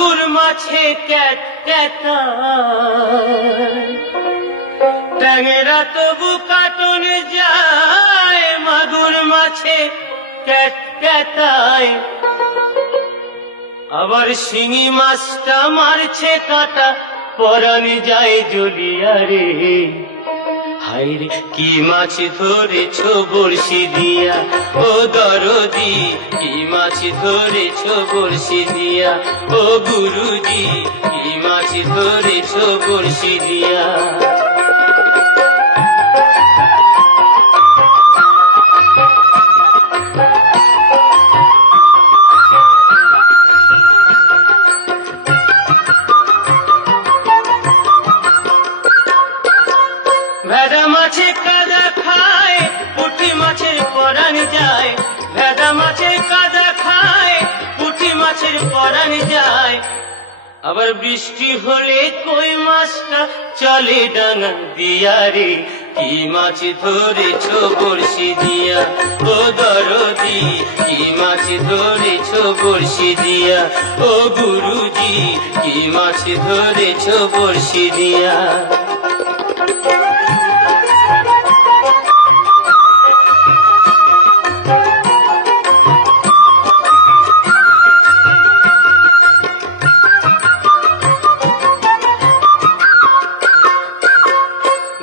মাগুর মাছে ক্যাট ক্যাটায়, ট্যাংরা তবু কাটন যায়, মাগুর মাছে ক্যাট ক্যাটায়। আবার শিঙি মাছটা মারছে কাটা, পরাণ যায় জ্বলিয়া রে। হায়রে কি মাছ ধরেছ বড়শি দিয়া, ও দরদি কি মাছ ধরেছ বড়শি দিয়া, ও গুরুজি কি মাছ ধরেছ বড়শি দিয়া। ভেদা মাছে কাদা খায়, পুঁটি মাছের পরাণ যায়, ভেদা মাছে কাদা খায়, পুঁটি মাছের পরাণ যায়। আবার বৃষ্টি হলে কই মাছটা চলে ডাঙা দিয়া রে। কি মাছ ধরেছ বড়শি দিয়া, ও দরদি কি মাছ ধরেছ বড়শি দিয়া, ও গুরুজি কি মাছ ধরেছ বড়শি দিয়া।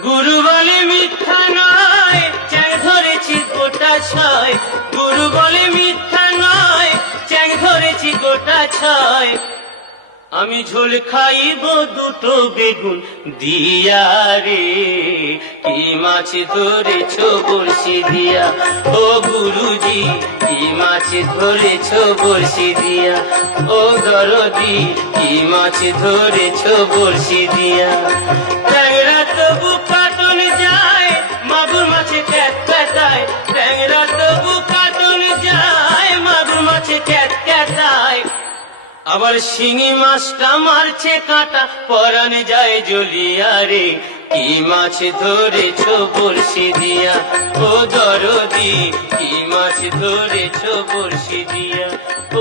গুরু বলে মিথ্যা নয়, চ্যাং ধরেছি গোটা ছয়, গুরু বলে মিথ্যা নয়, চ্যাং ধরেছি গোটা ছয়। আমি ঝোল খাইব দুটো বেগুন দিয়া রে। কি মাছ ধরেছ বড়শি দিয়া, ও গুরুজি কি মাছ ধরেছ বড়শি দিয়া, ও দরদি কি মাছ ধরেছ বড়শি দিয়া। ট্যাংরা তবু কাটন যায়, মাগুর মাছে ক্যাট ক্যাটায়, ট্যাংরা তবু কাটন যায়, মাগুর মাছে ক্যাট ক্যাটায়। আবার শিঙি মাছটা মারছে কাটা, পরাণ যায় জ্বলিয়া রে। কি মাছ ধরেছ বড়শি দিয়া, ও দরদি কি মাছ ধরেছ বড়শি দিয়া,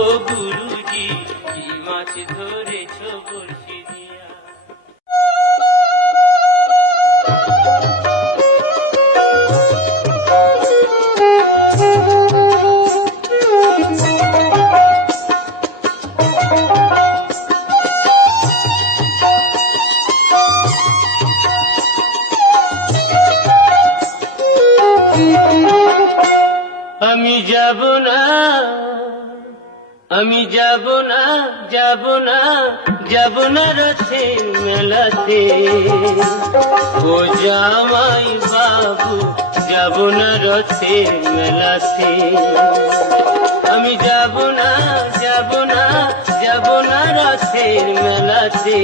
ও গুরুজি কি মাছ ধরেছ বড়শি দিয়া। আমি যাব না, আমি যাব না, যাব না, যাব না রথের মেলাতে, ও জামাই বাবু যাব না রথের মেলাতে। আমি যাব না, যাব না, যাব না রথের মেলাতে,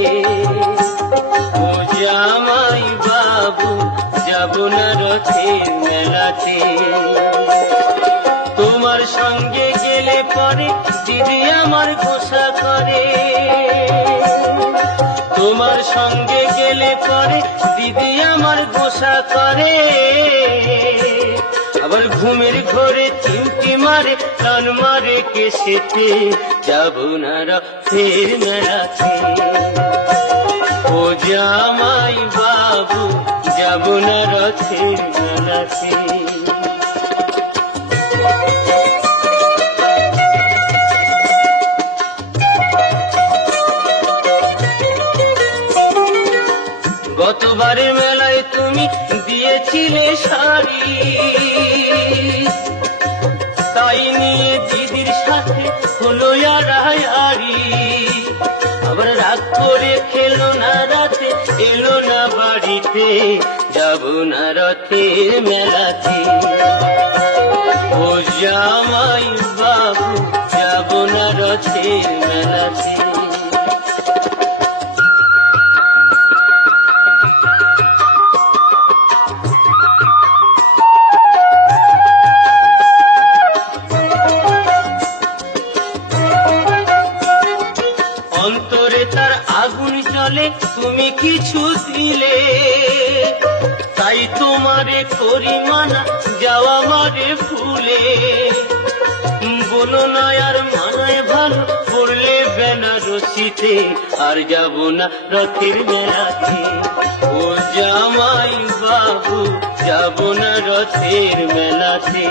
ও জামাই বাবু যাব না রথের মেলাতে। তোমার সঙ্গে গেলে পরে দিদি আমার গোসা করে, তোমার সঙ্গে গেলে পরে দিদি আমার গোসা করে। আবার ঘুমের ঘরে চিমটি মারে, টান মারে কেসেতে, যাব না রথের মেলাতে, ও জামাই বাবু যাব না রথের মেলাতে। গতবারের মেলায় তুমি দিয়েছিলে শাড়ি, তাই নিয়ে দিদির সাথে হলো আড়াআড়ি। আবার রাগ করে খেলো না রাতে, এলো না বাড়িতে, যাব না রথের মেলাতে, ও জামাই বাবু যাব না রথের মেলাতে। অন্তরে তার আগুন জ্বলে, তুমি কিছু দিলে, তাই তোমারে করি মানা, যাওয়া মারে ফুলে। বলো না আর মানায় ভালো পড়লে বেনারসিতে, আর যাব না রথের মেলাতে। ও জামাই বাবু যাব না রথের মেলাতে,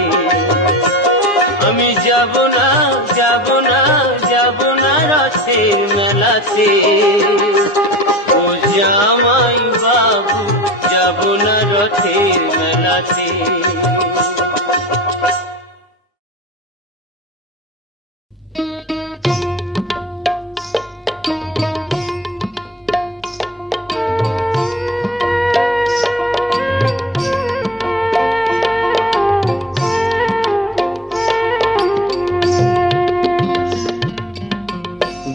আমি যাব না যাব না যাব না রথের মেলাতে। ও জামাই বাবু যাব না রথের মেলাতে।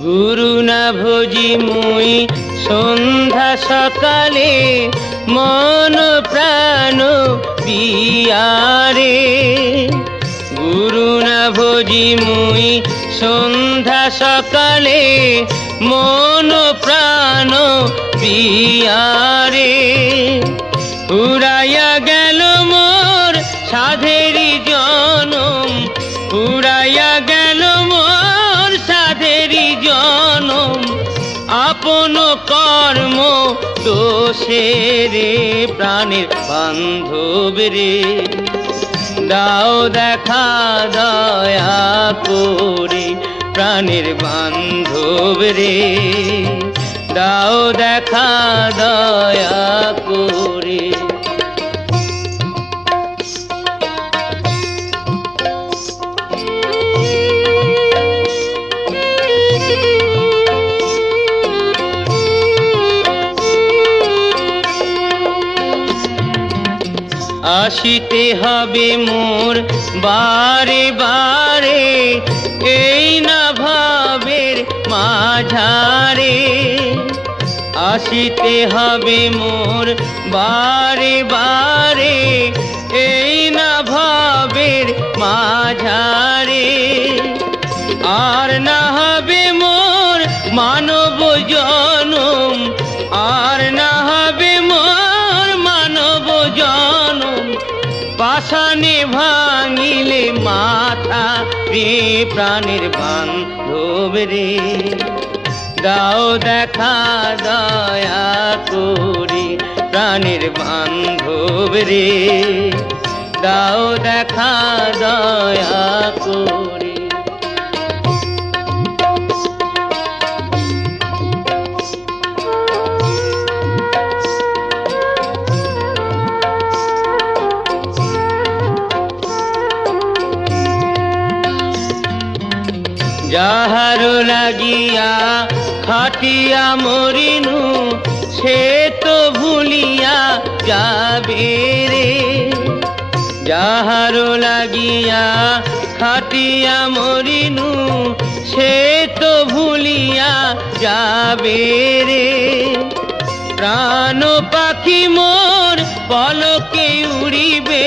গুরু না ভোজি মুই সন্ধ্যা সকালে, মন প্রাণ বিয়ারে। গুরু না ভোজি মুই সন্ধ্যা সকালে, মন প্রাণ বিয়ারে। উড়াইয়া গেল মোর সাধেরি জনম, উড়াইয়া গেল মোর সাধেরি জনম। আপন কর্ম দোষে রে প্রাণের বান্ধব রে, দাও দেখা দয়া করে প্রাণের বান্ধব রে, দাও দেখা দয়া করে। আসিতে হবে মোর বারে বারে, এই না ভাবের মাঝারে। আসিতে হবে মোর বারে বারে, এই না ভাবের মাঝারে। আর না হবে মোর মানব জনম, আর না হবে মোর মানব জনম। পাষাণে ভাঙিলে মাথা রে প্রাণের বান্ধব রে, দাও দেখা দয়া করে প্রাণের বান্ধব রে, দাও দেখা দয়া করে। যাহার লাগিয়া খাটিয়া মরিনু, সে তো ভুলিয়া যাবে রে। যাহার লাগিয়া খাটিয়া মরিনু, সে তো ভুলিয়া যাবে রে। প্রাণ পাখি মোর পলকে উড়িবে,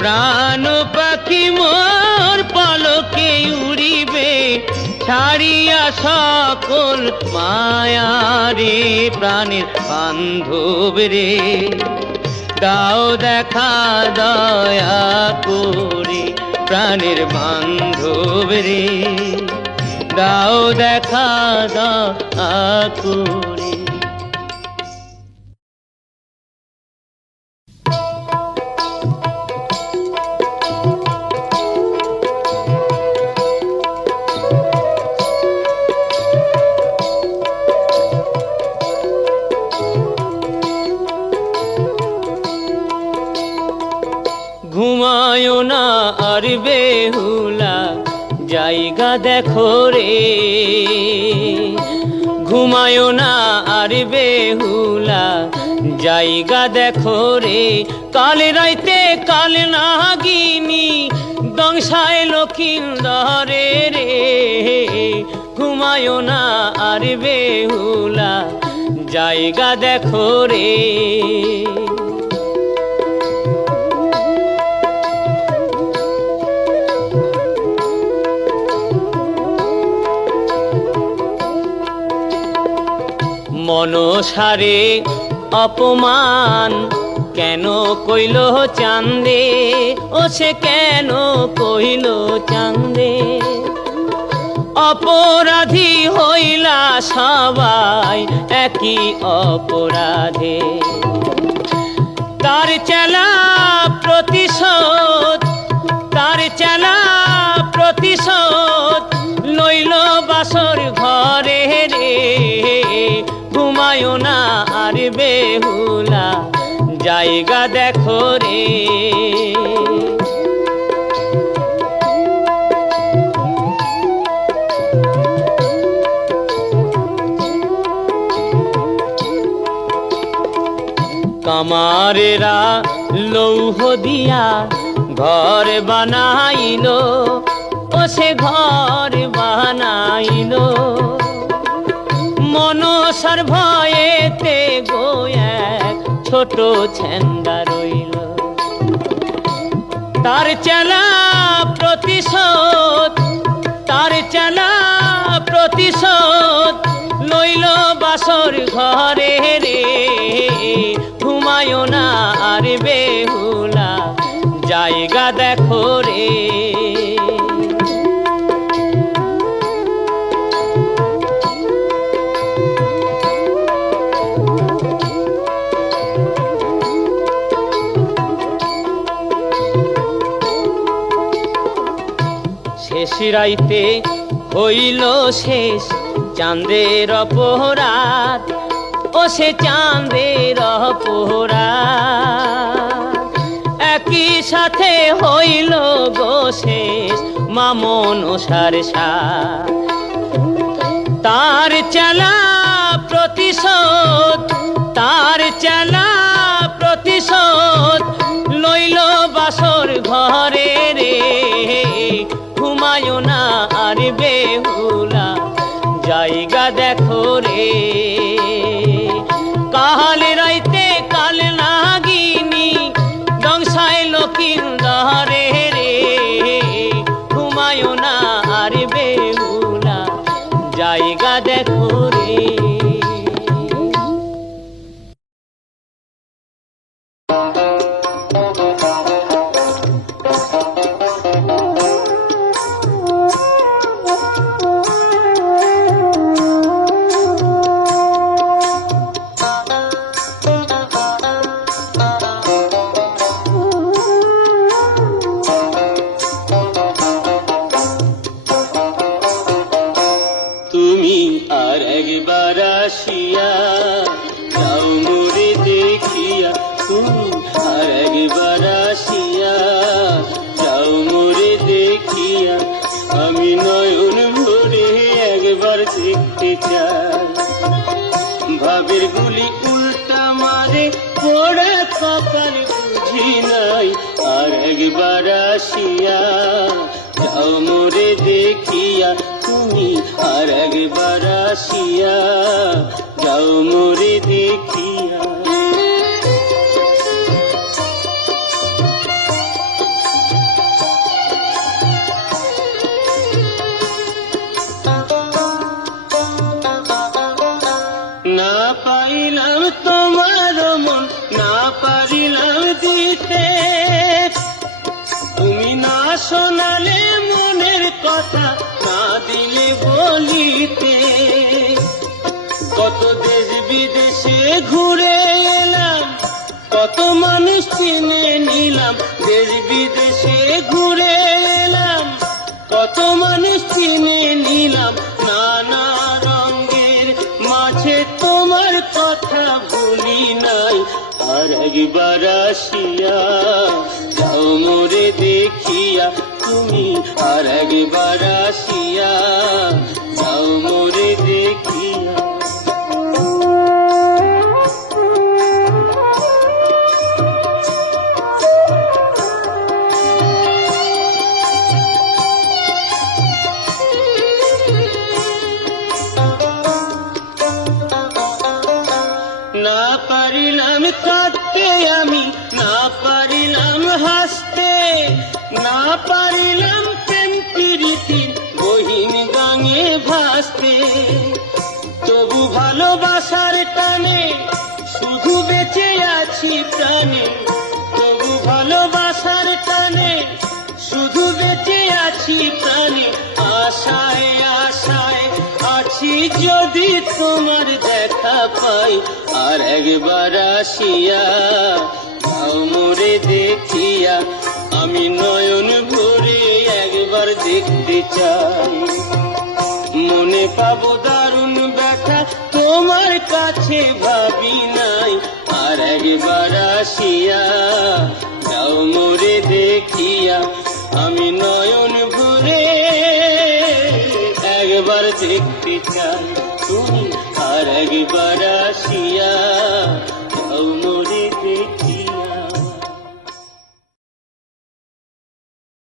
প্রাণ পাখি মোর পলকে উড়িবে। ছাড়িয়া সকল মায়া রে প্রাণের বান্ধব রে, দাও দেখা দয়া করে প্রাণের বান্ধব রে, দাও দেখা দয়া করে। ঘুমায় না আর বেহুলা জায়গা দেখো রে, ঘুমায় না আর বেহুলা জায়গা দেখো রে। কাল রাইতে কাল নাগিনী দংশায় লক্ষিন্দরে রে, ঘুমায় না আর বেহুলা জায়গা দেখো রে। মনসারে অপমান কেন কইল চাঁদে, ও সে কেন কইল চাঁদে? অপরাধী হইলা সবাই একই অপরাধে, তার চেলা প্রতিশোধ, তার চেলা প্রতিশোধ লইল বাসর ঘরে রে। ঘুমায়ো না আর বেহুলা, জায়গা দেখো রে। কামারেরা লৌহ দিয়া ঘর বানাইল, ও সে ঘর বানাইল মনসার ভয়েতে গো এক ছোট ছেন্দা রইল। তার চেলা প্রতিশোধ, তার চেলা প্রতিশোধ লইল বাসর ঘরে রে। ঘুমায়ো না আর বেহুলা, জায়গা দেখো রে। শেষ রাইতে হইল শেষ চাঁদের অপরাধ, ও সে চাঁদের অপরাধ একই সাথে হইল গো শেষ মামন ওসার সাথ। তার চেলা প্রতিশোধ, তার চেলা প্রতিশোধ লইল বাসর ঘরে রে। ঘুমায়ো না আর বেহুলা, জায়গা দেখো রে। কাল রাইতে কাল নাগিনী দংশাইল কিন্দরে রে। ঘুমায়ো না আর বেহুলা, জায়গা দেখো রে। ভাবের গুলি উল্টা মারে, পোড়া কপাল বুঝি নাই। আর একবার আসিয়া যাও মোরে দেখিয়া, তুমি আর একবার আসিয়া যাও মোরে দেখিয়া। না পাইলাম তোমার মন, না পারিলাম দিতে, তুমি না শোনালে মনের কথা, না দিলে বলিতে। কত দেশ বিদেশে ঘুরে এলাম, কত মানুষ চিনে নিলাম। দেশ বিদেশে ঘুরে এলাম, কত মানুষ চিনে নিলাম। নানা রঙের মাঝে তোমার কথা ভুলি নাই। আর একবার আসিয়া যাও মোরে দেখিয়া, তুমি আর একবার আসিয়া যাও মোরে দেখিয়া। না পারিলাম কাঁদতে আমি, না পারিলাম হাসতে, না পারিলাম প্রেম প্রীতি বহিন গাঙে ভাসতে। তবু ভালোবাসার টানে শুধু বেঁচে আছি প্রাণে তবু ভালোবাসার টানে, শুধু বেঁচে আছি প্রাণে আশায় আশায় আছি যদি তোমার দেখা পাই, আর একবার আসিয়া দাও মোরে দেখিয়া, আমি নয়ন ভরে একবার দেখতে চাই। মনে পাবো দারুণ ব্যথা তোমার কাছে ভাবি নাই, আর একবার আসিয়া দাও মোরে দেখিয়া, আমি নয়ন ভরে একবার দেখতে চাই। তুমি আর একবার আসিয়া